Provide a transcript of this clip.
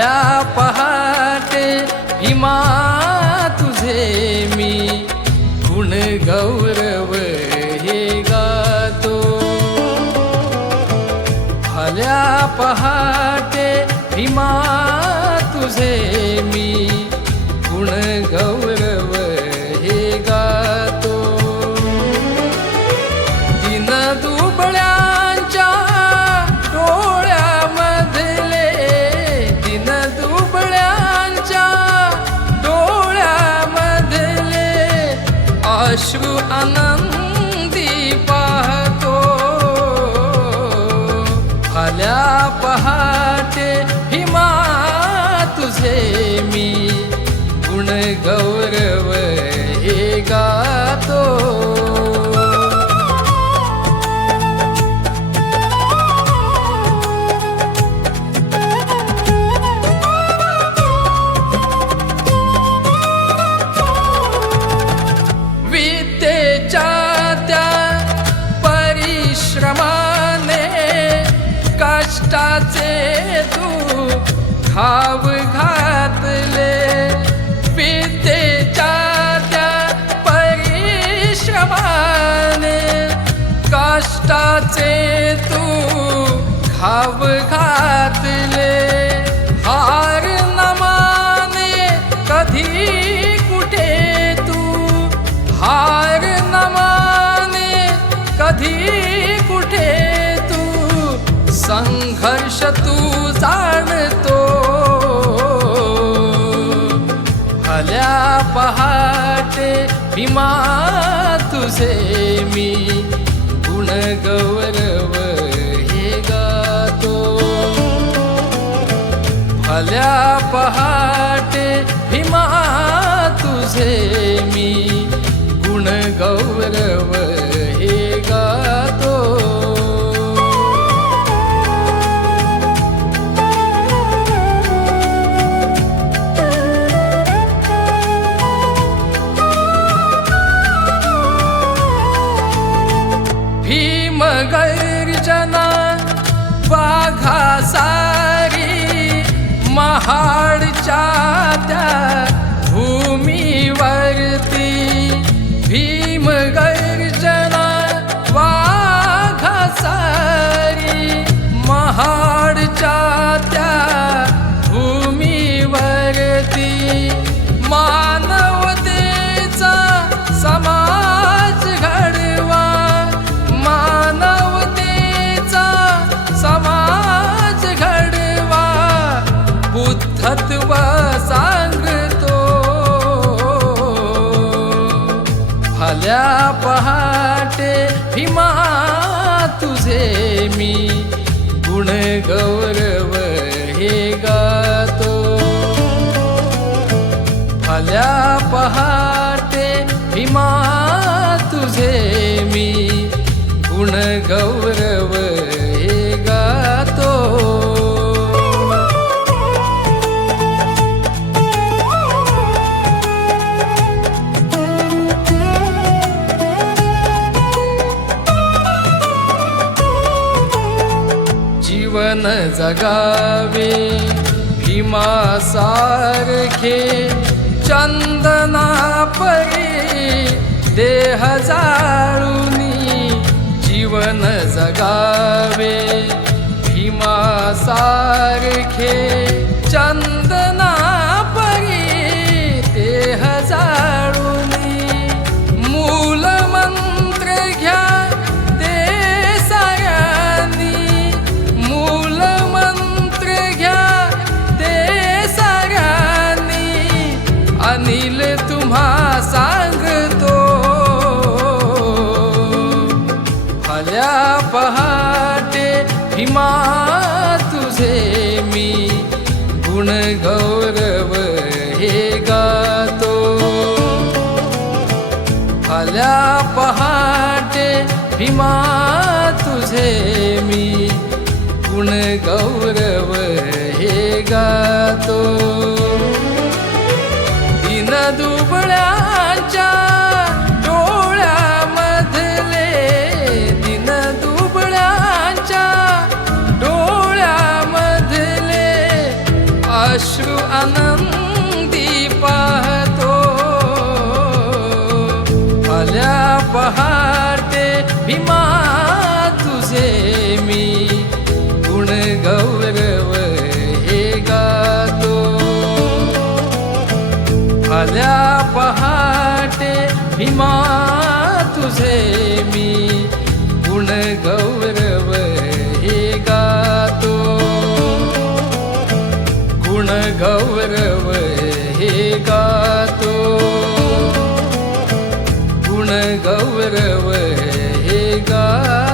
भल्या पहाटे भीमा तुझे मी गुण गौरव हे गातो. भल्या पहाटे भीमा तुझे मी गुण गौरव हे गातो. दिन दुबळ्यांच्या डोळ्यामधले, दिन दुबळ्यांच्या डोळ्यामधले अश्रू आनंदी पाहतो. भल्या पहाटे भीमा तुझे मी गुण गौरव हे गातो. विद्येच्या त्या परिश्रमाने कष्टाचे तू खाव घातले. विद्येच्या त्या परिश्रमाने कष्टाचे तू खाव घातले. हार न माने कधी कुठे तू, हार न माने कधी कुठे तू, संघर्ष तू जाणतो. भल्या पहाटे भीमा तुझे मी गुण गौरव हे गातो. भल्या पहाटे भीमा तुझे मी गुण गौरव हे गातो. भीम गर्जना वाघासारी महाडच्या त्या भूमीवरती. भीम गर्जना वाघासारी महाडच्या त्या भूमीवरती. मानवतेचा समाज घडवा, मानवतेचा समाज घडवा, बुद्धत्व सांगतो. भल्या पहाटे भीमा तुझे मी गुण गौरव हे गातो. भल्या पहाटे भीमा तुझे मी गुण गौरव हे गातो. जीवन जगावे भीमा सारखे, चंदना परी देह जाळुनी. जीवन जगावे भीमा सारखे, चंदना परी देह जाळुनी. मूल मंत्र घ्या ते साऱ्यांनी, मूल मंत्र घ्या ते साऱ्यांनी. अनिल तुम्हा सांगतो. भल्या पहाटे भीमा तुझे मी गुण गौरव हे गातो. भल्या पहाटे भीमा तुझे मी गुण गौरव हे गातो. दिन दुबळ्यांच्या डोळ्यामधले, दिन दुबळ्यांच्या डोळ्यामधले गौरव हे गातो, गुण गौरव हे गातो.